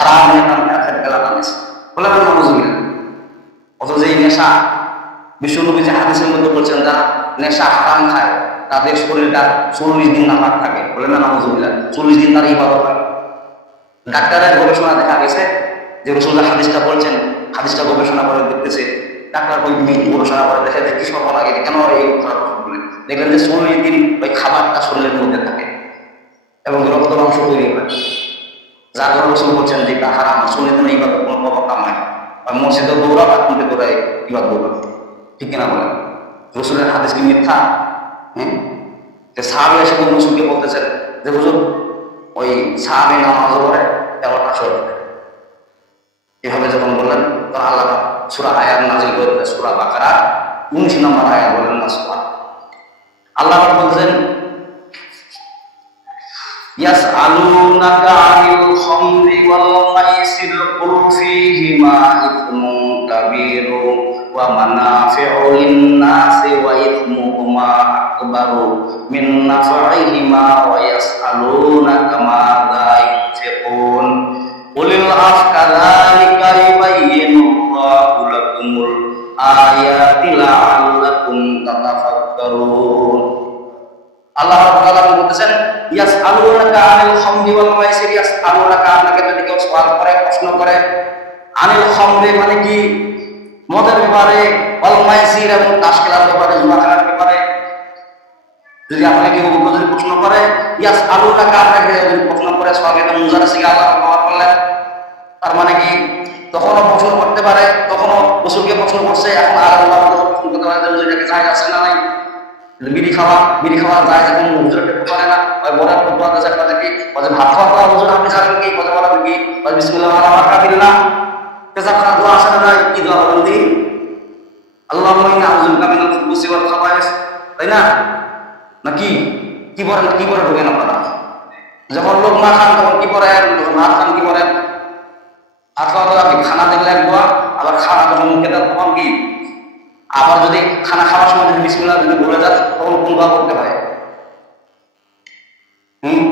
হারামের নামে খেতে লাগাইছে, বলে না নাউজুবিল্লাহ। অথচ এই নেশা বিশ্বনবী যে হাদিসের মধ্যে বলছেন যারা নেশা হারাম খায় তাদের শরীরটা 40 দিন নাপাক থাকে, বলে না নাউজুবিল্লাহ। 40 দিন তার ইবাদত হয়। ডাক্তারের গবেষণা দেখা গেছে যে রাসূলুল্লাহ হাদিসটা বলছেন, হাদিসটা গবেষণা করে দেখতেছে, ডাক্তার ওই গবেষণা করে দেখে যে কি সব লাগে কেন এই কথা বলেন, দেখলেন যে 40 দিন ওই খাবারটা শরীরের মধ্যে থাকে এবং রক্ত মাংস তৈরি হয়, যার জন্য রাসূল বলছেন যে এটা হারাম। 40 দিন ইবাদত কোনো প্রভাব কামায় আর মসজিদে দৌড়াও আর কিন্তু দৌড়ায় ইবাদত দৌড়াও, ঠিক কিনা বলেন? রাসূলের হাদিস কি মিথ্যা? হ্যাঁ, যে সাহাবী এসে রাসূলকে বলতেছেন যে হুজুর ওই সাহাবী নামাজ পড়ে 13টা সূরা পড়ে। এভাবে যখন বললেন তখন আল্লাহ সূরা আয়াত নাযিল করে সূরা বাকারা 19 নম্বর আয়াত বলেন না সুবহান। আল্লাহ বলছেন ইয়াসআলুনাকা আনিল খামরি ওয়াল মাইসির কুল ফীহিমা ইসমুন কাবীরুন ওয়া মানাফি'ু লিন-নাসি ওয়া ইসমুহুমা আকবারু মিন নাফ'ইহিমা ওয়া ইয়াসআলুনাকা মাযা ইউনফিকুন কুলিল আফকাযালিকা ইউবাইয়িনুল্লাহু লাকুমুল আয়াতি লা'আল্লাকুম তাতাফাক্কারুন। আল্লাহ রাব্বুল আলামিন বলতেছেন ইয়াসআলুনাকা আনিল খামরি ওয়াল মাইসির, ইয়াসআলুনাকা আপনাকে যদি কেউ সওয়াল করে, প্রশ্ন করে, আনিল খামরি মানে কি মদের ব্যাপারে, ওয়াল মাইসির এবং তাস খেলার ব্যাপারে, জুয়া খেলার ব্যাপারে যদি আপনাকে কেউ যদি প্রশ্ন করে, ইয়াসআলুনাকা আপনাকে যদি প্রশ্ন করে, সওয়াল এটা মুজারা থেকে আল্লাহ ব্যবহার করলেন, তার মানে কি তখনও প্রশ্ন করতে পারে, তখনও রাসূলকে প্রশ্ন করছে, এখন আর আল্লাহ প্রশ্ন করতে পারে যে এটাকে জায়েজ আছে না নাই। বিড়ি খাওয়া যায় যখন হুজুর টেকতে পারে না, ওই বড় ফুটবল আছে কথা কি বলে ভাত খাওয়া হুজুর আপনি জানেন কি কথা বলা কি বলে বিসমিল্লাহ ওয়া বারাকাতুল্লাহ। তেজাব খাওয়া দোয়া আছে না, কি দোয়া বলেন দি? আল্লাহুম্মা ইন্নী আউযুবিকা মিনাল খুবুসি ওয়াল খাবায়েস, তাই না? নাকি কি বলেন, কি করে ঢোকেন আপনারা? যখন লোক না খান তখন কি করেন, যখন ভাত খান কি করেন? ভাত খাওয়া দোয়া কি খানা দেখলে এক দোয়া, আবার খানা যখন মুখে দেন তখন কি, আবার যদি খানা খাওয়ার সময় যদি বিসমিল্লাহ যদি ভুলে যান তখন কোন দোয়া করতে হয়?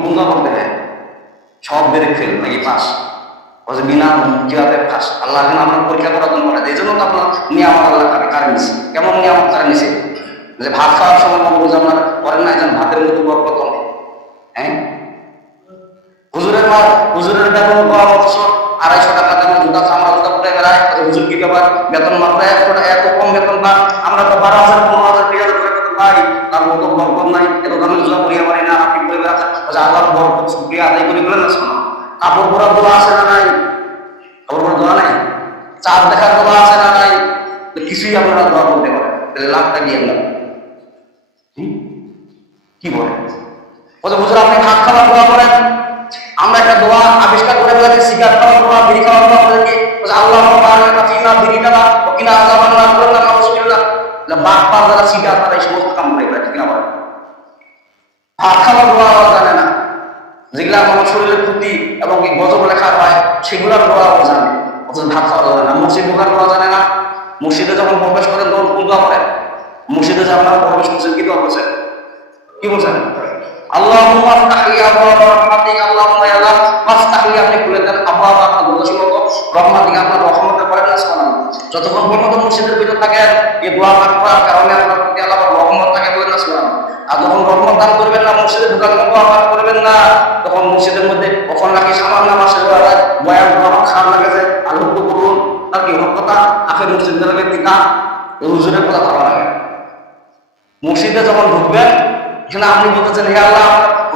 কোন দোয়া করতে হয়? সব বেড়ে ফেল নাকি পাস, বলছে বিনা কিভাবে পাস? আল্লাহ যেন আপনার পরীক্ষা করার জন্য করে, এই জন্য তো আপনার নিয়ামত আল্লাহ কারে নিছে। কেমন নিয়ামত কারে নিছে? যে ভাত খাওয়ার সময় মনে আপনার করেন না যেন ভাতের মতো বরকত নেই। হ্যাঁ, হুজুরের বেতন পাওয়া অথচ 250 টাকা দামের জুতা চামড়া জুতা পরে বেড়ায়, হুজুর কি ব্যাপার বেতন মাত্র এত কম বেতন পান? আমরা তো 12,000 15,000 20,000 করে বেতন পাই, তার মতো বরকত নাই, এত দামের জুতা পরিয়া পারি না, আপনি পরে বেড়াচ্ছেন, আল্লাহর বরকত শুকরিয়া আদায় করি বলেন না। শোনো, কাপড় পরার দোয়া আছে না নাই? কাপড় পরার দোয়া নাই? চাঁদ দেখার দোয়া আছে না নাই? কিছুই আপনারা দোয়া করতে পারেন, তাহলে লাভটা কি আপনার? কি বলেন? হুজুর আপনি ভাত খাওয়ার দোয়া করেন, আমরা একটা দোয়া আবিষ্কার করে ফেলেছি, সিগারেট খাওয়ার দোয়া, বিড়ি খাওয়ার দোয়া বলেছি, আল্লাহুম্মা বারিক ফিমা বিরিনা ওয়া কিনা আযাবান নার, বলেন না রাসূলুল্লাহ। বাদ পা যারা সিগারেট তারা এই সমস্ত কাম করে ঠিক না বলেন? ভাত খাওয়ার দোয়া জানে না, যেগুলা আমার শরীরের ক্ষতি এবং গজব লেখা হয় সেগুলোর দোয়াও জানে, অথচ ভাত খাওয়া জানে না। মসজিদ ঢোকার দোয়া জানে না, মসজিদে যখন প্রবেশ করেন তখন কোন দোয়া করেন? মসজিদে যে আপনারা প্রবেশ করছেন কি দোয়া করছেন? কি বলছেন? আল্লাহুম্মা আফতাহি আবওয়াব রাহমাতিক, আল্লাহুম্মা ইয়া আল্লাহ আফতাহি, আপনি খুলে দেন আবওয়াব আপনার দরজাসমূহ রহমাতিক, আপনার রহমতে পড়েন না সুবহানাল্লাহ। যতক্ষণ পর্যন্ত মসজিদের ভিতর থাকেন এই দোয়া পাঠ করার কারণে আপনার প্রতি আল্লাহর রহমত থাকে, বলেন না সুবহানাল্লাহ। আর যখন রহমত দান করবেন না, মসজিদে ঢোকার দোয়া পাঠ করবেন না, তখন মসজিদের মধ্যে কখন নাকি সামান্য মাসের বয়ান করা খারাপ লাগেছে আলোক করুন, তার কি কথা আখের মসজিদের ব্যক্তিকা হুজুরের কথা ভালো লাগে। মসজিদে যখন ঢুকবেন এখানে আপনি বলতেছেন হে আল্লাহ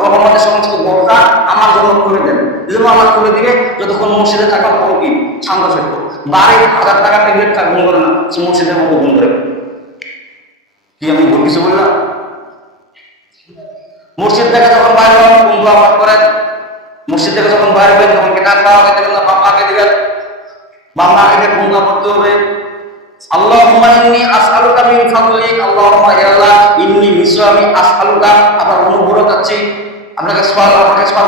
রহমতের সমস্ত দরজা আমার জন্য খুলে দেন, যেন আল্লাহ খুলে দিবে। যতক্ষণ মসজিদে থাকার পর কি শান্ত থাকবো, 12,000 টাকা টিকিট গুণ করে না, সে মসজিদের মতো গুণ করে। কি আমি কিছু বললাম? মসজিদ থেকে যখন বাইরে হন কোন দোয়া পাঠ করেন? মসজিদ থেকে যখন বাইরে হবেন তখন কেনার পাওয়াকে দেবেন না বাবাকে দিবেন? বাবাকে কোন দোয়া পড়তে হবে? আল্লাহুম্মা ইন্নী আসআলুকা মিন ফাদলিক, আল্লাহুম্মা ইয়া আল্লাহ ইন্নী নিশ্চয় আমি আসআলুকা আপনার অনুগ্রহ চাচ্ছি, আপনাকে সওয়াল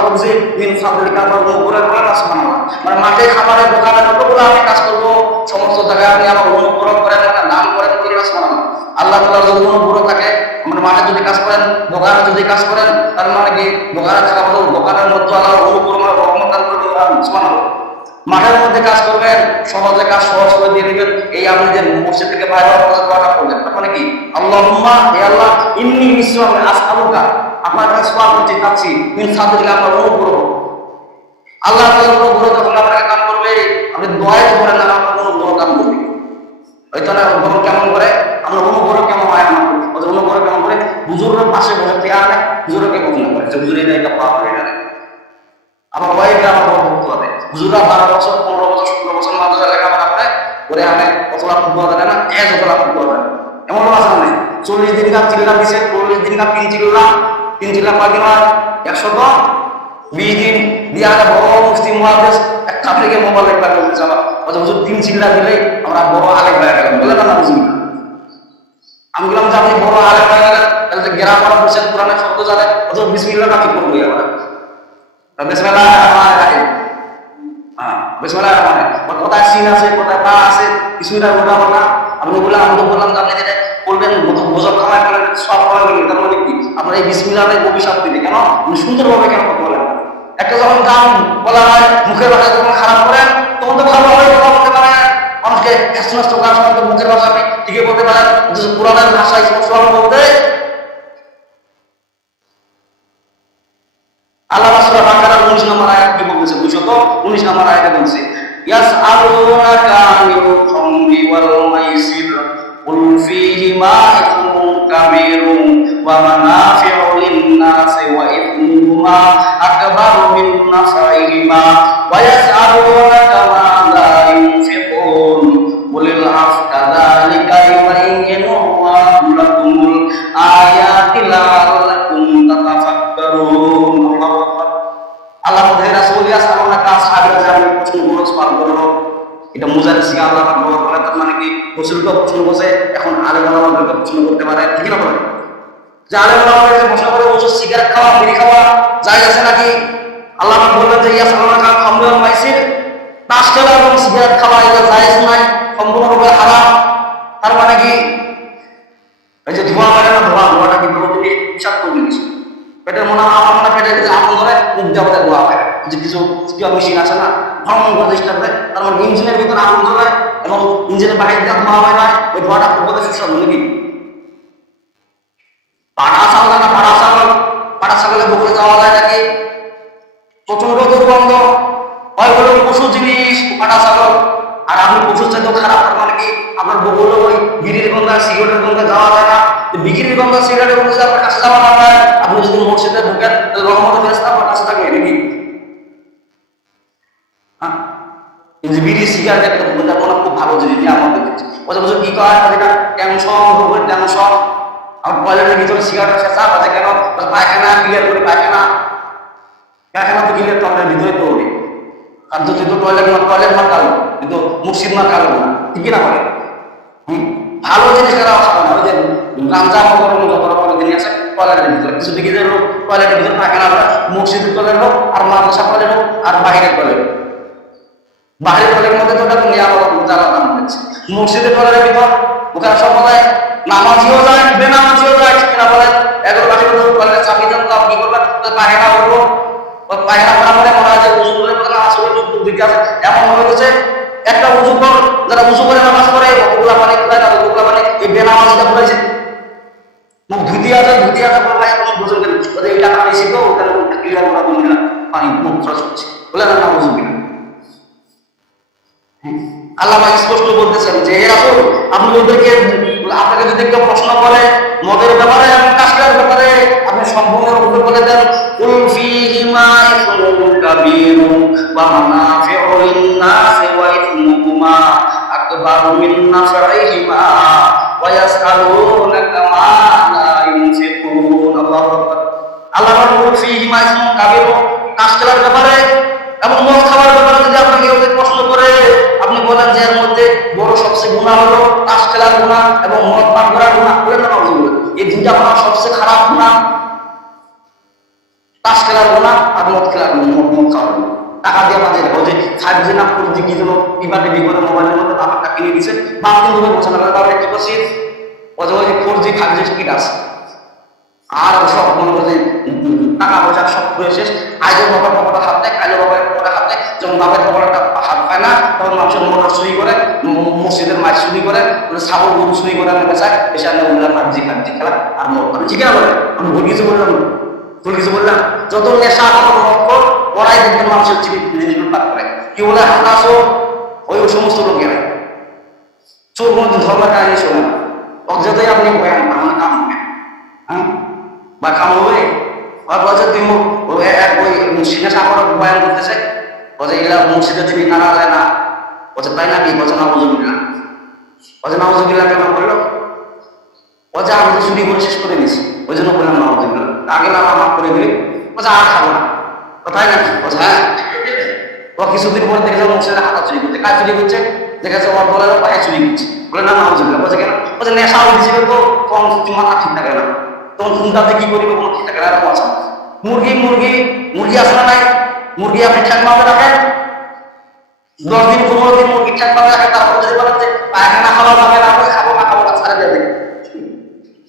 করছি, মিন ফাদলিকা আপনার অনুগ্রহ করেন না সুবহানাল্লাহ। মানে মাঠে খাবারের দোকানে যতগুলো আমি কাজ করবো সমস্ত জায়গায় আপনি আমার অনুগ্রহ করেন, আমার নাম করেন, বলেন না সুবহানাল্লাহ। আল্লাহ তাআলার যদি অনুগ্রহ থাকে, মানে মাঠে যদি কাজ করেন, দোকানে যদি কাজ করেন, তার মানে কি দোকানে থাকা বদল দোকানের মধ্যে আল্লাহর অনুগ্রহ রহমত দান করবেন সুবহানাল্লাহ। মাঠের মধ্যে কাজ করবেন, সহজে কাজ সহজ করে দিয়ে দিবেন, এই আপনি যে মসজিদ থেকে বাইরে হওয়ার করবেন, তার মানে কি আল্লাহুম্মা হে আল্লাহ ইন্নী বিসমিকা আসআলুকা, আপনার কাছে সওয়াল করতে চাচ্ছি মিন সাদরিকা, আপনার অনুগ্রহ। আল্লাহ তাআলার অনুগ্রহ যখন আপনাকে কাম করবে, আপনি দোয়ায় করেন না, আপনার অনুগ্রহ কাম করবে। ওই তো না অনুগ্রহ কেমন করে, আমরা অনুগ্রহ কেমন হয় না, ওদের অনুগ্রহ কেমন করে, হুজুরের পাশে বসে থেকে আনে, হুজুরকে পছন্দ করে যে হুজুর এটা পাওয়া করে না। আমার ওয়াইফে আমার বড় ভক্ত হবে, হুজুরা 12 বছর 15 বছর 16 বছর মাদ্রাসা লেখাপড়া করে করে আনে, কত লাখ ফুটবল দেয় না, 1 লাখ ফুটবল দেয় এমন আছে না। 40 দিন কাপ চিল্লা দিছে, 40 দিন কাপ 3 চিল্লা কয়দিন হয়, 120 দিন দিয়ে আগে বড় মুফতি মুহাদ্দিস এক কাপড়ে মোবাইল একবার বলতে যাবা, হুজুর 3 চিল্লা দিলেই আমরা বড় আলেম হয়ে গেলাম, বলে না বুঝি না। আমি বললাম যে আপনি বড় আলেম হয়ে গেলেন, তাহলে গ্রাম পড়া বলছেন, কোরআনের শব্দ জানেন, হুজুর বিসমিল্লাহটা কি করবো আমরা, বিসমিল্লাহির রহমানির রহিম, হ্যাঁ বিসমিল্লাহির রহমানির রহিম, কোথায় সিন আছে কোথায় পা আছে বিসমিল্লাহ বলবো না। আমি বললাম আমি তো বললাম যে আপনি যেটা বলবেন বোঝক কামাই করেন সব কামাই করেন, তার মানে কি আপনার এই বিসমিল্লাহটাই অভিশাপ দিলে কেন, আপনি সুন্দরভাবে কেন কথা বলেন। একটা যখন গান বলা হয় মুখের ভাষা যখন খারাপ করেন তখন তো ভালোভাবে কথা বলতে পারেন, মানুষকে হাসি গান শোনাতে মুখের ভাষা আপনি ঠিকই বলতে পারেন, পুরানের ভাষা স্পষ্টভাবে বলতে আল্লাহ সূরা বাকারার 19 নম্বর আয়াত কি বলতেছে, 219 নম্বর আয়াতে বলছে ইয়াসআলুনাকা আনিল খামরি ওয়াল মাইসির কুল ফীহিমা ইসমুন কাবীরুন ওয়া মানাফিউ লিন-নাসি ওয়া ইসমুহুমা আকবারু মিন নাফইহিমা ওয়া ইয়াসআলুনাকা মাযা ইউনফিকুন কুলিল আফ কাযালিকা ইউবাইয়িনুল্লাহু লাকুমুল আয়াতি লাআল্লাকুম তাতাফাক্কারুন। আল্লাহ মধ্যে রাসূল ইয়াসআলুনাকা আসহাবের জামিল প্রশ্ন খরচ পার করলো, এটা মুজাহিদ সিয়া আল্লাহ ব্যবহার করে, তার মানে কি রাসূলকে প্রশ্ন করছে, এখন আলেম ওলামাদেরকে প্রশ্ন করতে পারে, ঠিক না বলেন যে আলেম ওলামাদেরকে প্রশ্ন করে বলছে সিগারেট খাওয়া বিড়ি খাওয়া জায়েজ আছে নাকি, আল্লাহ বললেন যে ইয়াসআলুনাকা খামরু ওয়াল মাইসির, তাস খেলা এবং সিগারেট খাওয়া এটা জায়েজ নাই, সম্পূর্ণরূপে হারাম। তার মানে কি এই যে ধোঁয়া মানে না, ধোঁয়াটা কিন্তু বিষাক্ত জিনিস, পেটের মনে হয় আমার পেটে যদি আগুন ধরে মুখ দিয়ে আমাদের ধোঁয়া হয়, যে কিছু মেশিন আছে না ভ্রমণ করে চেষ্টা করে, তার মানে ইঞ্জিনের ভিতরে আগুন ধরে এবং ইঞ্জিনের বাইরে দিয়ে ধোঁয়া হয় না, ওই ধোঁয়াটা খুব সুস্বাদু নাকি। পাটা ছাগল না, পাটা ছাগলের বকুলে যাওয়া যায় নাকি, প্রচন্ড দুর্গন্ধ, ওইগুলো পশু জিনিস পাটা ছাগল, আর আপনি পশুর চাইতেও খারাপ, তার মানে কি আপনার বকুলে ওই বিড়ির গন্ধ সিগারেটের গন্ধে যাওয়া যায় না, বিক্রির গন্ধ সিগারেটের গন্ধে আপনার কাছে যাওয়া না হয়, আপনি যদি মসজিদে ঢুকেন তাহলে রহমতের ফেরেশতা আপনার কাছে থাকবে নাকি। হ্যাঁ বিড়ি সিগারেট একটা খুব ভালো জিনিস আমাদের বছর কি কয় এটা টেনশন আর টয়লেটের ভিতরে সিগারেট চাপ আছে কেন, পায়খানা ক্লিয়ার করে, পায়খানা তো ক্লিয়ার তো আমাদের ভিতরে করবে, আর যেহেতু টয়লেট না কালো কিন্তু মসজিদ না কালো না, ঠিকই না বলে ভালো জিনিস এরা খাবে না। ওই যে গাঞ্জা মতো জিনিস আছে টয়লেটের ভিতরে, কিছু দিকে যে লোক টয়লেটের ভিতরে পায়খানা করে, মসজিদের টয়লেট হোক আর মাদ্রাসা টয়লেট হোক আর বাহিরের টয়লেট, বাহিরের টয়লেটের মধ্যে তো নিরাপদ জ্বালা দাম হচ্ছে, মসজিদের টয়লেটের ভিতর ওখানে সব বলে নামাজিও যায় বেনামাজিও যায়, ঠিক না বলে এগুলো বাসি টয়লেট চাপিয়ে দেন, তাও কি করবেন পায়খানা করবো, পায়খানা করা পরে মনে হয় যে উজু করে আসলে দিকে আছে, এমন মনে হচ্ছে একটা উজু কর যারা উজু করে নামাজ পড়ে ওগুলা পানি কোথায় না, ওগুলা পানি এই বেনামাজিটা পড়েছে মুখ ধুতি আছে পরে ভাই কোনো বুঝুন কেন ওদের এই টাকা বেশি তো ওখানে ক্লিয়ার করা তুমি না পানি মুখ খরচ হচ্ছে বলে না বুঝুন কিনা। আল্লাহ স্পষ্ট বলতেছেন যে এ রাসূল আপনি ওদেরকে আপনাকে যদি কেউ প্রশ্ন করে মদের ব্যাপারে এবং কাশকার ব্যাপারে আপনি সম্পূর্ণ উত্তর বলে দেন কুল ফীহিমা ইসমুন কাবীরুন ওয়া মানাফিউ লিন-নাসি ওয়া ইসমুহুমা আকবারু মিন নাফইহিমা ওয়া ইয়াসআলুনাকা মাযা ইউনফিকুন। আল্লাহু আকবার। আল্লাহ কুল ফীহিমা ইসমুন কাবীরুন, কাশকার ব্যাপারে এবং মদ খাওয়ার ব্যাপারে যদি আপনাকে কেউ প্রশ্ন করে আপনি বলেন যে এর মধ্যে বড় সবচেয়ে গুনাহ হলো তাস খেলার গুনাহ এবং মদ পান করার গুনাহ, বলেন না এই দুইটা গুনাহ সবচেয়ে খারাপ গুনাহ, তাস খেলার গুনাহ আর মদ খেলার মদ খাওয়ার গুনাহ। টাকা দিয়ে বাজে ওই যে 5G না 4G কি যেন বিবাদে বিপদে মোবাইলের মধ্যে টাকা কিনে দিছে, বাপ কিন্তু বলছে না তাহলে কি করছি ওই যে 4G 5G স্পিড আছে আর সব মনে করছে টাকা পয়সা সব হয়ে শেষ, আজও বাবার পকেটে হাত দেয়, কালো বাবার পকেটে হাত দেয়, যেমন বাবার পকেটে হাত কেমন মানুষের মোটর চুরি করে, মসজিদের মাছ চুরি করে, ছাগল গরু চুরি করে আমাকে চায়, এসে আমি ওগুলা পাবজি খেলা আর মদ করে। ঠিক আছে, আমি ভুল কিছু বললাম, ভুল কিছু বললাম? যত নেশা ওরাই দেখবেন মানুষের জিনিসগুলো পাক করে। কি বলে হাতা চোর, ওই সমস্ত লোকেরা চোর কোনদিন ধর্মের কাহিনী শোনে না। অযথাই আপনি বয়ান আমার কাম হবে, হ্যাঁ বা কাম হবে বলছে তুই ওই সিনে সাগর বয়ান করতেছে, বলছে এগুলা মসজিদে তুমি কারা যায় না, বলছে তাই নাকি? বলছে নাউজুবিল্লাহ। বলছে নাউজুবিল্লাহ কেন বললো? বলছে আমি তো চুরি করে শেষ করে দিয়েছি, ওই জন্য বললাম নাউজুবিল্লাহ, আগে না মাফ করে দিবি। বলছে আর খাবো না। তাই নাকি? বলছে হ্যাঁ। ও কিছুদিন পরে দেখেছে মসজিদে হাতা চুরি করতে। কাজ চুরি করছে? দেখেছে ওর দলের পায়ে চুরি করছে। বলে না নাউজুবিল্লাহ। বলছে কেন? বলছে নেশা হয়েছিল তো তখন মাথা ঠিক থাকে না, তখন কোনটাতে কি করিব কোনো ঠিক থাকে না। এরকম আছে। মুরগি মুরগি মুরগি আসে না নাই? মুরগি আপনি ঠ্যাক মাপে রাখেন, 10 দিন 15 দিন মুরগি ঠ্যাক মাপে রাখেন, তারপর যদি বলেন যে পায়খানা খাওয়া যাবে না, আমরা খাবো না, খাবো না, ছাড়া দিয়ে দেবে,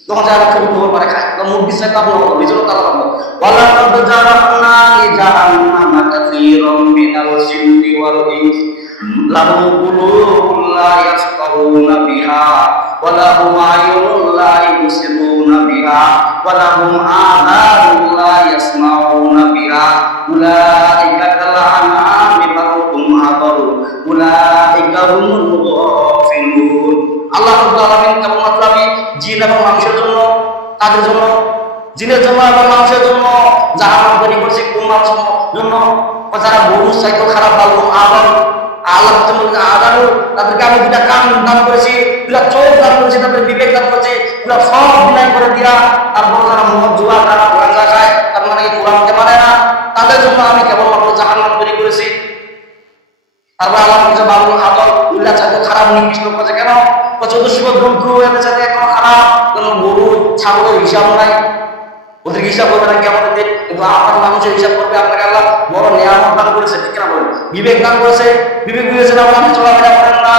তখন যারা ছোট খবর পারে খায়। মুরগির সাথে আপনার বিজয় তারা বলবো ওয়ালা কদ জারানা লিজাহান্নামা কাসীরাম মিনাল জিন্নি ওয়াল ইনস লাহুম কুলুবুন লা ইয়াফকাহুনা বিহা ওয়া লাহুম আ'য়ুনুন লা ইবসিরুনা বিহা ওয়া লাহুম আযানুন লা ইয়াসমাউনা বিহা উলাইকা কাল আনআমি বাল হুম আদাল উলাইকা হুমুল গাফিলুন। আল্লাহ রাব্বুল আলামিন কেবলমাত্র আমি জিন এবং মানুষের জন্য, তাদের জন্য, জিনের জন্য এবং মানুষের জন্য জাহান্নাম তৈরি করছি। কোন মানুষের জন্য? যারা মানুষ চাইতো খারাপ ভালো আদম আল্লাহ আদালু, তাদেরকে আমি 2টা কান দান করেছি, 2টা চোখ দান করেছি, তাদের বিবেক দান করেছি, 2টা সব বিনয় করে দিয়া। তারপর যারা মদ জুয়া তারা গাঁজা খায়, তার মানে কোরআনকে মানে না, তাদের জন্য আমি কেবলমাত্র জাহান্নাম তৈরি করেছি। তারপর আল্লাহ বলছে বাবু আদম উল্লাহ চাইতো খারাপ নিকৃষ্ট করছে। কেন? 1400 গ্রন্থ এদের সাথে এখন খারাপ, কোনো গরু ছাগলের হিসাব নাই, ওদের হিসাব করবে না কেমন দিন, কিন্তু আপনার মানুষের হিসাব করবে। আপনাকে আল্লাহ বড় নিয়ামত দান করেছে, ঠিক না বলেন? বিবেক দান করেছে, বিবেক বিবেচনা আপনি চলাফেরা করেন না,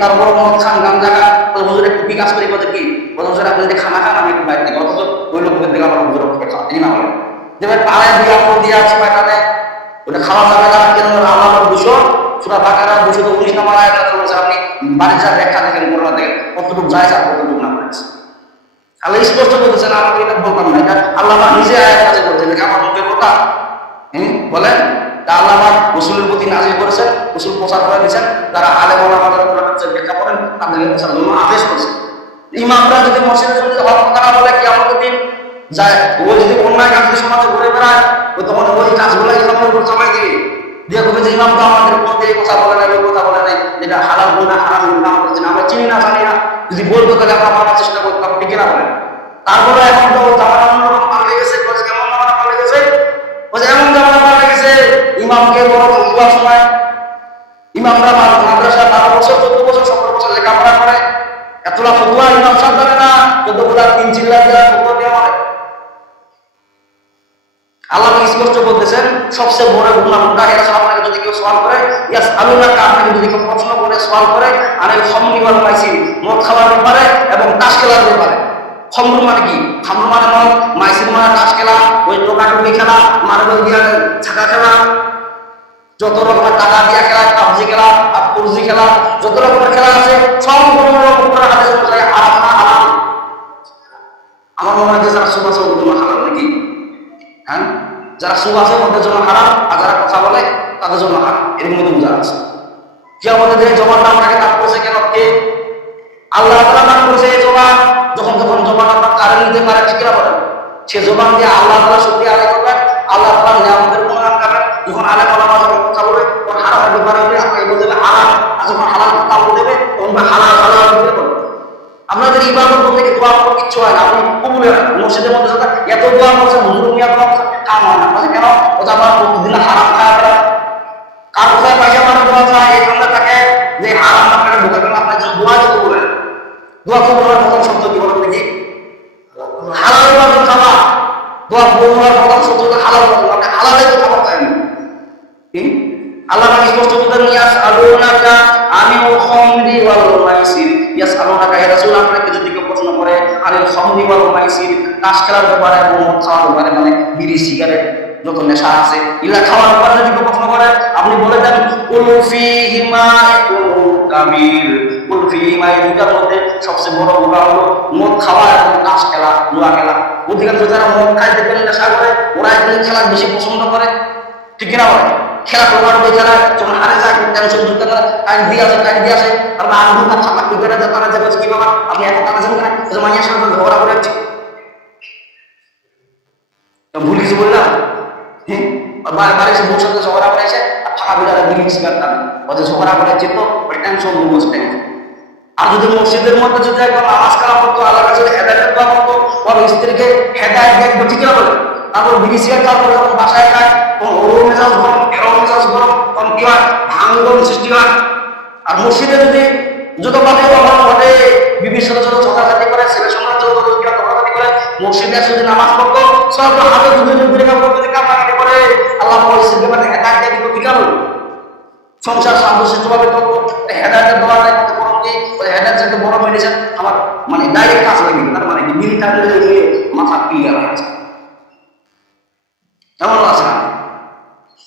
তারপর মদ খান গান জায়গা হুজুর একটু বিকাশ করি, বলছে কি বলছে হুজুর আপনি যদি খানা খান আমি একটু বাইরে থেকে, অথচ ওই লোকের দিকে আমার হুজুর খাওয়া, ঠিক না বলেন? যেভাবে পাড়ায় দিয়ে আপন দিয়ে আছে পায়খানে, ওটা খাওয়া যাবে না, কেন? আল্লাহ 200 সূরা বাকারা 219 নম্বর আয়াত বলেছে। আপনি বাড়ির যা ব্যাখ্যা দেখেন, কোরআন দেখেন, কতটুকু যায় আর কতটুকু না করেছে। আল্লাহ স্পষ্ট বলতেছেন, আমাকে এটা বলতাম না, এটা আল্লাহ নিজে আয়াত কাজে বলছেন, এটা আমার মুখের কথা বলেন? তা আল্লাহ রাসূলের প্রতি নাযিল করেছেন, রাসূল প্রচার করে দিয়েছেন, যারা আলেম ওলামাদের কোরআনের ব্যাখ্যা করেন তাদেরকে প্রচার জন্য আদেশ করেছেন। ইমামরা যদি মসজিদের জন্য হক কথা বলে কিয়ামতের দিন যায়, ও যদি অন্যায় কাজ সমাজে ঘুরে বেড়ায়, ও তখন ওই কাজগুলো ইমামের উপর চাপাই দিবে, দিয়ে কবে যে ইমাম তো আমাদের মধ্যে কথা বলে নাই, ওই কথা বলে নাই, যেটা হালাল গুনাহ হারাম গুনাহ আমাদের জন্য আমরা চিনি না জানি না, যদি বলবো তাহলে আমরা মানার চেষ্টা করতাম, ঠিক না বলেন? তারপরে এখন তো জামানা অন্যরকম পাল্টে গেছে। কেমন জামানা পাল্টে গেছে? এমন জামানা পাল্টে গেছে, ইমামকে বড় ফতোয়ার সময় ইমামরা মাদ্রাসা 12 বছর 14 বছর 17 বছর লেখাপড়া করে, এতটা ফতোয়া ইমাম সাহেব জানে না, 14 বছর 3 চিল্লা দেওয়া ফতোয়া দেওয়া হয়। আল্লাহ স্পষ্ট বলতেছেন সবচেয়ে বড় গুনাহ কোনটা? এটা আপনাকে যদি কেউ সওয়াল করে, ইয়াসআলুনাকা, আপনাকে যদি কেউ প্রশ্ন করে সওয়াল করে আনিল খামরি ওয়াল মাইসির, মদ খাওয়ার ব্যাপারে এবং তাস খেলার ব্যাপারে। খামর মানে কি? খামর মানে মদ, মাইসির মানে তাস খেলা, ওই টোকাটুকি খেলা, মার্বেল দিয়া ছাকা খেলা, যত রকমের টাকা দিয়া খেলা, পাবজি খেলা, পুরজি খেলা, যত রকমের খেলা আছে সব রকমের হাদিস অনুযায়ী হারাম না হালাল? আমার মনে হয় যে যারা সুদ আছে ওদের জন্য হালাল নাকি? হ্যাঁ, যারা সুদ আছে ওদের জন্য হারাম, আর যারা কথা বলে তাদের জন্য হারাম, এর মধ্যে বোঝা আছে। কিয়ামতের দিনে জবান আপনাকে দান করেছে কেন? কে? আল্লাহ তাআলা দান করেছে এই জবান। যখন তখন জবান আপনার কারণ নিতে পারে, ঠিক না বলেন? সে জবান দিয়ে আল্লাহ তাআলা শুকরিয়া আদায় করবেন, আল্লাহ তাআলার নিয়ামতের গুণগান গাবেন। যখন আলেম ওলামা যখন কথা বলে তখন হারামের ব্যাপারে হলে আপনাকে বলতে হবে হারাম, আর যখন হালাল কথা বলে দেবে তখন হালাল হালাল দিতে বলবে। আপনাদের ইবাদত করতে গিয়ে দোয়া করতে কিচ্ছু হয় না, আপনি কবুলের মসজিদের মধ্যে যাতে এত দোয়া করছেন হুজুর মিয়া দোয়া করছেন, কাম হয় না। কেন? ওটা আমার প্রতিদিন হারাম খাওয়া ফেলা, কার কোথায় পয়সা মানে দোয়া চায় এই ঠান্ডা থাকে যে হারাম আপনাকে ঢোকাবেন, আপনার জন্য দোয়া যেতে বলেন। দোয়া কবুলের প্রথম শব্দ কি বলেন দেখি? হালাল উপার্জন খাওয়া। দোয়া কবুলের প্রথম শব্দ হালাল উপার্জন, আপনি হালালে তো খাবার পারেন। আল্লাহ স্পষ্ট বলেন ইয়াসআলুনাকা আনিল খামরি ওয়াল মাইসির, ইয়াসআলুনাকা ইয়া রাসূল, আপনাকে যদি কেউ প্রশ্ন করে আনিল খামরি ওয়াল মাইসির, তাস খেলার ব্যাপারে এবং মদ খাওয়ার ব্যাপারে, মানে বিড়ি সিগারেট যত নেশা আছে ইলা খাওয়ার পরে যদি প্রশ্ন করে আপনি বলে দেন কুলফি কাবির, কুলফি হিমা এই দুটার মধ্যে সবচেয়ে বড় গুণা হলো মদ খাওয়া এবং তাস খেলা, জুয়া খেলা। অধিকাংশ যারা মদ খায় দেখবেন নেশা করে ওরা এগুলো খেলা বেশি পছন্দ করে, ঠিক কিনা বলে? খেলা প্রমাণ হয়ে যারা যখন হারে যায় টেনশন ঢুকতে পারে, টাইম দিয়ে আসে তারপর আর দুটা ছাপা কি করে তারা যাবে কি বাবা আপনি এত টাকা যাবেন না, মাইয়ার সাথে ঝগড়া করে যাচ্ছে, ভুল কিছু বললাম? বাড়ি এসে বউর সাথে ঝগড়া করে এসে আর ফাঁকা বিড়ালে বিড়ি সিগারেট টানে, ওদের ঝগড়া করে যেত ওই টেনশন বুঝতে। আর যদি মসজিদের মধ্যে যদি একবার নামাজ কালাম করতো, আল্লাহর কাছে হেদায়েতের দোয়া করতো, ওর স্ত্রীকে হেদায়েত দেখবো, ঠিক না বলে? তারপর বিড়ি সিগারেট খাওয়ার যখন বাসায় খায় তখন ওর মেজাজ গরম, এরও মেজাজ গরম, তখন কি হয়? ভাঙ্গন সৃষ্টি হয়। আর মসজিদে যদি যত বাদে অভাব ঘটে, বিবির সাথে যত ঝগড়াঝাটি করে, ছেলের সঙ্গে যত ঝগড়াঝাটি করে, মসজিদে যদি নামাজ পড়তো সব হাতে দুধে যদি কাপাকাটি করে আল্লাহ পরিস্থিতি মানে হেদায়েত দিয়ে দিত, ঠিক না বলে? সংসার সামঞ্জস্যভাবে চলতো। হেদায়েতের দোয়া করতে বড় কি ওই হেদায়েত যেটা বড় মেডিসিন আমার মানে ডাইরেক্ট কাজ লাগে, তার মানে কি মিলিটারি নিয়ে মাথা ক্লিয়ার আছে এমন আছে না?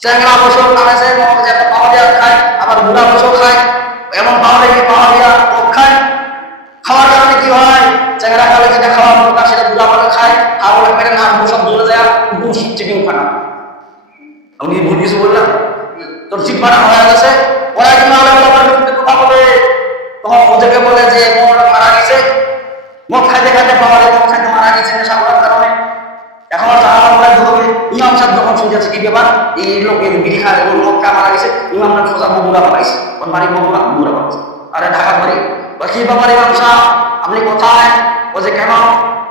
চ্যাংরা বসেও কাছে একটা পাওয়া দেওয়া খায়, আবার বুড়া বসেও খায়, এমন পাওয়া দেখে পাওয়া দেওয়া খায়। খাওয়ার কারণে কি হয়? চ্যাংরা কালে যেটা খাওয়া দরকার সেটা বুড়া বলে খায়, আর ওরা পেটে না সব দূরে যায় ঘুষ চিকেন ফাটা। আমি ভুল কিছু বললাম? তোর চিট ফাটা হয়ে গেছে, ওরা একদিন কথা বলে তখন ওদেরকে বলে যে মারা গেছে, মদ খাইতে খাইতে পাওয়া যায়, মদ খাইতে মারা গেছে নেশা করার কারণে। এখন আর জানা হবে ইমাম সাহেব যখন শুনতেছে কি ব্যাপার এই লোকের বিড়ি খায় এবং মদ খায় মারা গেছে, ইমামরা খোঁজা বগুড়া পালাইছে, ওর বাড়ি বগুড়া পালাইছে। আরে ঢাকা বাড়ি কি ব্যাপার ইমাম সাহেব আপনি কোথায়? ও যে কেন?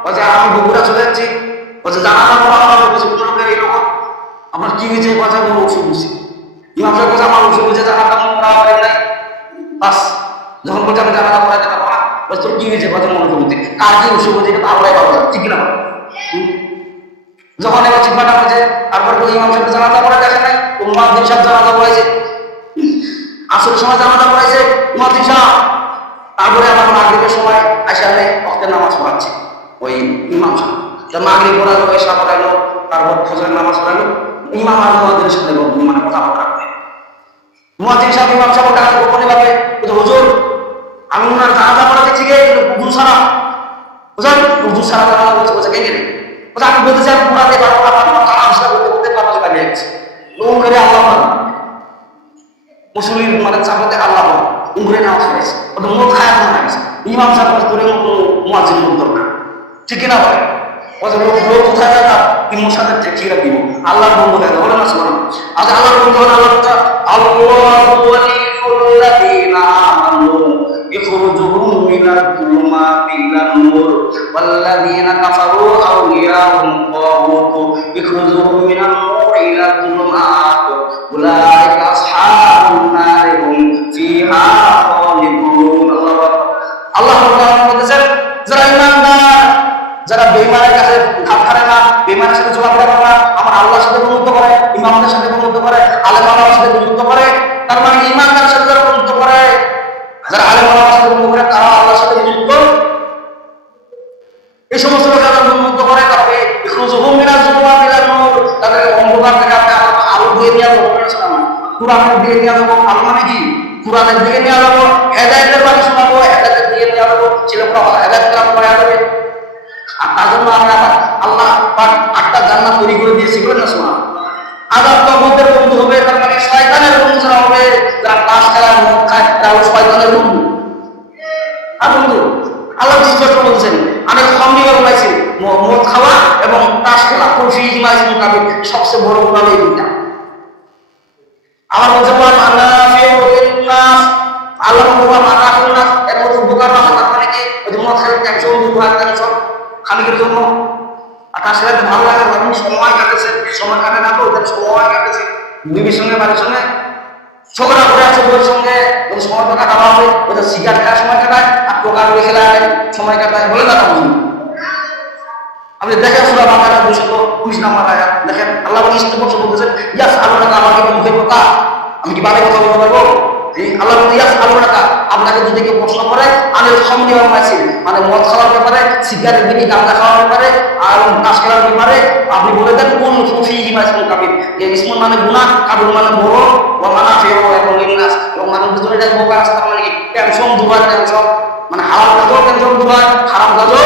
ও যে আমি বগুড়া চলে যাচ্ছি, ও যে জানা এই লোক আমার কি হয়েছে? কথা বলে ওষুধ বুঝছি। ইমাম সাহেব বলছে আমার ওষুধ বুঝে জানা তেমন করা পারে নাই। বাস যখন বলছে আমি জানা পড়াতে পারবো না, বলছে তোর কি হয়েছে? কথা মনে করতে কার কি ওষুধ বুঝে এটা আল্লাহ পাবো, ঠিক না? যখন এবার চিন্তাটা হয়েছে তারপর ইমাম সাহেব জানাজা পড়ে দেখে নাই, ও মুয়াজ্জিন সাহেব জানাজা পড়াইছে, আসল সময় জানাজা পড়াইছে মুয়াজ্জিন সাহেব। তারপরে আমার মাগরিবের সময় আইসালে ওয়াক্তের নামাজ পড়াচ্ছে ওই ইমাম সাহেব। মাগরিব পড়ালো, এশা পড়াইলো, তারপর ফজরের নামাজ পড়াইলো, ইমাম আর মুয়াজ্জিনের সাথে মানে কথাবার্তা করে। মুয়াজ্জিন সাহেব ইমাম সাহেব টাকা গোপনে ভাবে হুজুর আমি ওনার জানাজা পড়াতে ঠিক আছে কিন্তু উজু ছাড়া, বুঝলেন? উজু ছাড়া জানাজা বলছে, বলছে কে গেলে আমি বলতে চাই পুরাতে পারবো না, করতে পারবো কাজে যাচ্ছে করে আল্লাহ মুসলিম মানে চাপাতে আল্লাহ উমরে নেওয়া হয়েছে, ওটা মদ খায় না গেছে। ইমাম সাহেব করে মুয়াজ্জিন লোক দরকার, ঠিক না বলে? লোক কোথায় যায় না ইমাম সাহেব ঠিক দিব আল্লাহর বন্ধু হয়ে বলে না শোনা। আচ্ছা আল্লাহর বন্ধু হলে আল্লাহু ওয়ালিউল্লাযীনা আমানু ইখরুজুহুম মিনাল যুলুমাতি ইলান নূর ওয়াল্লাযীনা কাফারু আউলিয়াহুম তাগুত ইখরুজুহুম মিনান নূর ইলাল যুলুমাত উলাইকা আসহাবুন নার হুম ফিহা খালিদুন। আল্লাহ তাআলা বলেছেন যারা ঈমানদার, যারা বেঈমানের কাছে ধার ধারে না, বেঈমানের সাথে চলাফেরা করে না, আমার আল্লাহর সাথে বন্ধুত্ব করে, ইমামদের সাথে বন্ধুত্ব করে, আলেম ওলামার সাথে বন্ধুত্ব করে, তার মানে ঈমানদারের সাথে যারা বন্ধুত্ব করে, যারা আলেম ওলামার সাথে বন্ধুত্ব করে তারা আল্লাহর সাথে বন্ধুত্ব। এই সমস্ত লোক যারা বন্ধুত্ব করে তারপরে ইখরুজুহুম মিনাজ যুলুমাতি ইলান নূর, তাদেরকে অন্ধকার থেকে আপনি আলো দিয়ে নিয়ে যাবো, কুরআনের দিকে নিয়ে যাবো। আলো মানে কি? কুরআনের দিকে নিয়ে যাবো, হেদায়েতের বাণী শোনাবো, হেদায়েতের দিকে নিয়ে যাবো, ছেলেপরা হেদায়েত কালাম করে যাবে। আর তার জন্য আমরা আল্লাহ পাক 8টা জান্নাত তৈরি করে দিয়েছি, বলেন না শোনা? আযাব কবরের বন্ধু হবে, তার মানে শয়তানের বন্ধু যারা হবে, যারা তাস খেলায় মদ খায় তারা শয়তানের বন্ধু। আর বন্ধু আল্লাহ স্পষ্ট বলছেন আমি খমরিও বলেছি মদ খাওয়া এবং তাস খেলা কুলফি হিমা ইসমুল কাবির সবচেয়ে বড় গুনাহ এই দুইটা। আমার বলছে আল্লাহ এর মধ্যে উপকার না তার মানে কি ওই যে মদ খেলে টেনশন দুর্ভাগ টেনশন খানিকের জন্য, আর তার সাথে ভালো লাগে সময় কাটেছে, সময় কাটে না তো ওদের সময় কাটেছে বিবির সঙ্গে বাড়ির সঙ্গে ছোকরা করে আছে, বইয়ের সঙ্গে ওদের সময় কাটানো হবে, ওদের সিগারেট খাওয়ার সময় কাটায় আর টোকা করে খেলায় সময় কাটায়, বলে না বুঝুন? আপনি দেখেন সূরা বাকারা 219 নম্বর আয়াত দেখেন, আল্লাহ স্পষ্ট বলতেছেন ইয়াস আল্লাহকে আমাকে মুখে কথা আমি কি বারে কথা বলতে পারবো? আল্লাহ ইয়াস আল্লাহকে আপনাকে যদি কেউ প্রশ্ন করে আমি আনিল খামরি ওয়াল মাইসির, মানে মদ খাওয়ার ব্যাপারে, সিগারেট বিড়ি গাঁজা খাওয়ার ব্যাপারে আর তাস খেলার ব্যাপারে আপনি বলে দেন কোন ফিহিমা ইসমুন কাবীর। এই ইসমুন মানে গুনাহ, কাবীর মানে বড়, ওয়া মানাফিউ এবং লিন্নাস, এবং মানুষের জন্য এটা উপকার আছে। তার মানে কি টেনশন দূর হয়, টেনশন মানে হারাম কাজও টেনশন দূর হয়, হারাম কাজও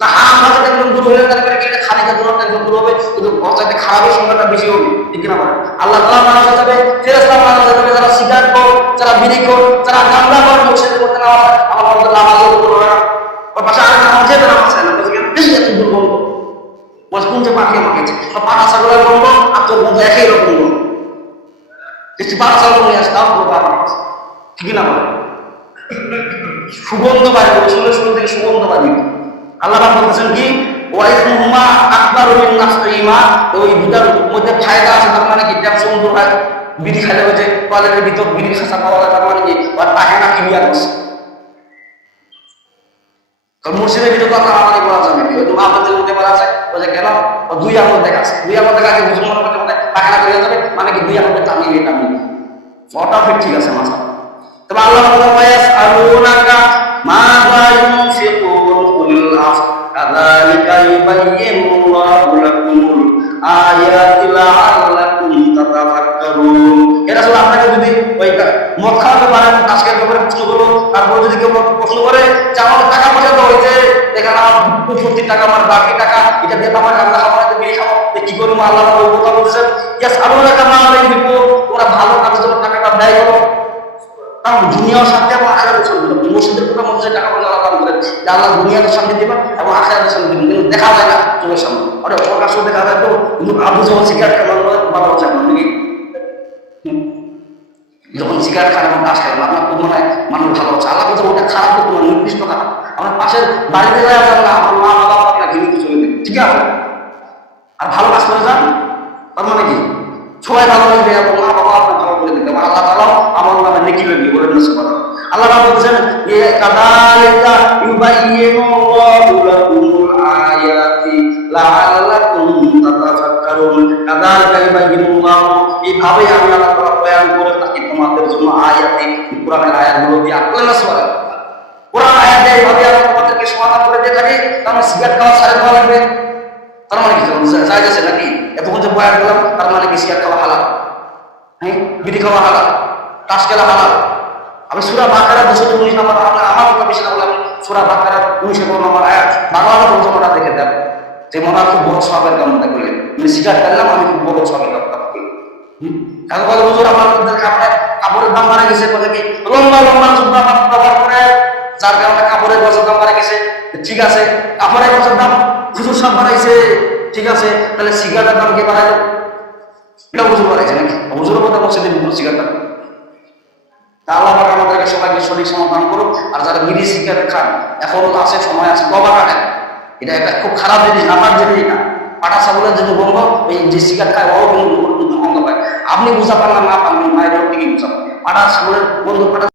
না, হারাম কাজও টেনশন দূর হলে তারপরে কি এটা খালি কাজও টেনশন দূর হবে, কিন্তু অর্থাৎ খারাপের সংখ্যাটা বেশি হবে, ঠিক না বলেন? আল্লাহ তাআলা মানুষ হিসাবে ফেরেশতা মানুষ হিসাবে যারা সিগারেট কর, যারা বিড়ি কর, যারা গাঁজা কর, মসজিদে করতে না হয়, আমার মধ্যে নামাজও করতে হবে না, ওর পাশে আরেক নামাজ যেতে নামাজ চায় না, বেশি এত দুর্গন্ধ, বলছে কোন যে পাখি মাখেছে, পাখা ছাগলের গন্ধ আর তোর গন্ধ একই রকম গন্ধ, একটু পাখা ছাগল নিয়ে আসে তাও ঠিক না বলে, সুগন্ধ বাড়ি শুনে শুরু থেকে সুগন্ধ বাড়ি। আল্লাহ বলতেছেন কি ওয়াইসমুহুমা আকবারু মিন নাফসিহিমা, ওই দুটার মধ্যে ফায়দা আছে, তার মানে কি টেনশন দূর হয়। বিড়ি খাইলে ওই যে টয়লেটের ভিতর বিড়ির খাসা পাওয়া যায়, তার মানে কি ওর পায়খানা ক্লিয়ার হচ্ছে। কারণ মসজিদের ভিতরে কথা আমাদের বলা যাবে না, ওই মাহফিলের মধ্যে বলা যায় ওই যে কেন ও দুই আঙুল দেখা আছে, দুই আঙুল দেখা আছে মুসলমানের মধ্যে মধ্যে পায়খানা করে যাবে, মানে কি দুই আঙুলকে টানিয়ে টানিয়ে ওটা ঠিক আছে মাসা। তবে আল্লাহ ইয়াসআলুনাকা মাযা ইউনফিকুন কুল আফ কাযালিকা ইউবাইয়িনুল্লাহু লাকুমুল আয়াতি লাআল্লাকুম তাতাফাক্কারুন। এ রাসূল আপনাকে যদি ওই মদ খাওয়াতে পারেন, আজকের ব্যাপারে প্রশ্ন করলো, তারপর যদি কেউ প্রশ্ন করে যে আমার টাকা পয়সা তো হয়েছে, এখানে আমার 50 টাকা আমার বাকি টাকা, এটা দিয়ে আমার গাঁজা খাবো না, বিড়ি খাবো, কি করবো? আল্লাহ ওই কথা বলছেন ইয়াসআলুনাকা মাযা ইউনফিকুন, তোমরা ভালো কাজের জন্য টাকাটা ব্যয় করো। কারণ দুনিয়াও শান্তি এবং আখিরাতেও শান্তি দেবেন। মসজিদের কথা মসজিদে টাকা পয়সা আল্লাহ দান করেন যে আল্লাহ দুনিয়াতে শান্তি দেবেন এবং আখিরাতে শান্তি দেবেন, কিন্তু দেখা যায় না চোখের সামনে। আরে প্রকাশ্যে দেখা যায় তো, কিন্তু আবু যখন সিগারেট খাওয়ার ভালো হচ্ছে আপনার নাকি যখন সিগারেট খান এবং তাস খান আপনার মনে হয় মানুষ ভালো হচ্ছে। আল্লাহ বলছে ওটা খারাপ তো তোমার নির্দিষ্ট খারাপ। আমার পাশের বাড়িতে যায় না, আমার মা বাবা আপনারা ঘিরে চলে দেবে, ঠিক আছে? আর ভালো কাজ করে যান, তার মানে কি সবাই ভালো লাগবে এবং মা বাবা আপনার ভালো করে দিতে হবে। আল্লাহ তাআলা আমার নামে নেকি লাগবে বলে না সুবহানাল্লাহ। আল্লাহ রাব্বুল বলেছেন কাযালিকা ইউবাইয়িনুল্লাহু লাকুমুল আয়াতি লাআল্লাকুম তাতাফাক্কারুন। কাযালিকা ইউবাইয়িনুল্লাহু, এইভাবে আমি আল্লাহ তাআলা বয়ান করে থাকি তোমাদের জন্য আয়াতে, কোরআনের আয়াতগুলো দিয়ে। আল্লাহ সুবহানাল্লাহ কোরআন আয়াত দিয়ে এইভাবে আল্লাহ তোমাদেরকে সমাধান করে দিয়ে থাকে। তাহলে সিগারেট খাওয়া ছাড়ে দেওয়া লাগবে, তার মানে কি যায় যাচ্ছে নাকি? এতক্ষণ যে বয়ান করলাম তার মানে কি সিগারেট খাওয়া হালাল, হ্যাঁ, বিড়ি খাওয়া হালাল, তাস খেলা হালাল। আমি সূরা বাকারা 219 নম্বর, আমার কথা বেশি না বললাম, সূরা বাকারা 19 নম্বর আয়াত বাংলা তর্জমাটা দেখে দেন, যে মনে হয় খুব বড় সওয়াবের কাম মনে করলেন, আমি সিগারেট খেলাম, আমি খুব বড় সওয়াবের কাম করলাম। কারণ বলে হুজুর আমার কাপড়ের দাম বাড়ে গেছে, বলে কি লম্বা লম্বা জুব্বা ব্যবহার করে যার কারণে কাপড়ের গছের দাম বাড়ে গেছে। ঠিক আছে, কাপড়ের গছের দাম হুজুর সব বাড়াইছে, ঠিক আছে, তাহলে সিগারেটের দাম কে বাড়াইলো? এটা হুজুর বাড়াইছে নাকি? হুজুরের কথা বলছে যে সিগারেট। তা আল্লাহ পাক আমাদেরকে সবাইকে সঠিক সমাধান করুক। আর যারা বিড়ি সিগারেট খান, এখন আছে, সময় আছে, বাবা কাটেন, এটা একটা খুব খারাপ জিনিস, নামার জিনিস না। পাটা ছাগলের যে গন্ধ, ওই যে সিগারেট খায় ওও কিন্তু গন্ধ পায়। আপনি বুঝা পারলাম না পারলেন, মায়ের দিকে বুঝা পাটা ছাগলের গন্ধ, পাটা